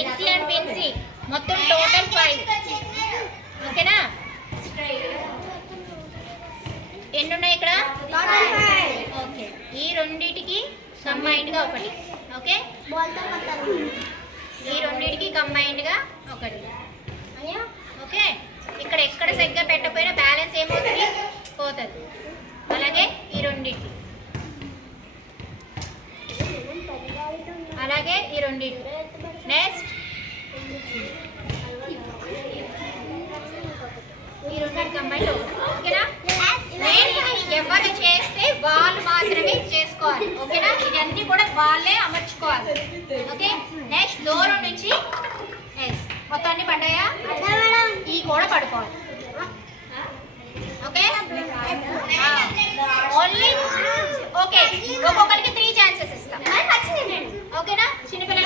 NC and పిన్సీ మొత్తం total 5. ఓకేనా? ఎన్ని ఉన్నాయి ఇక్కడ? ఓకే. ఈ రెండింటికి కంబైన్డ్గా ఒకటి. ఓకే, ఈ రెండింటికి కంబైన్డ్గా ఒకటి. ఓకే, ఇక్కడ ఎక్కడ సరిగ్గా పెట్టకపోయినా బ్యాలెన్స్ ఏమవుతుంది? పోతుంది. అలాగే ఈ రెండింటికి, అలాగే ఈ రెండింటికి. నెక్స్ట్ ఈ రెండింటి కంబైన్. ఓకేనా? ఎవరు చేస్తే వాళ్ళు మాత్రమే చేసుకోవాలి. ఓకేనా? ఇవన్నీ కూడా వాళ్ళే అమర్చుకోవాలి. ఓకే, నెక్స్ట్ దూరం నుంచి ఎస్ మొత్తం అన్ని పడ్డాయా? ఈ కూడా పడుకోవాలి. ఓకే, ఓన్లీ ఓకే, ఒక్కొక్కరికి 3 ఛాన్సెస్ ఇస్తాం. ఓకేనా? చిన్నపిల్లలు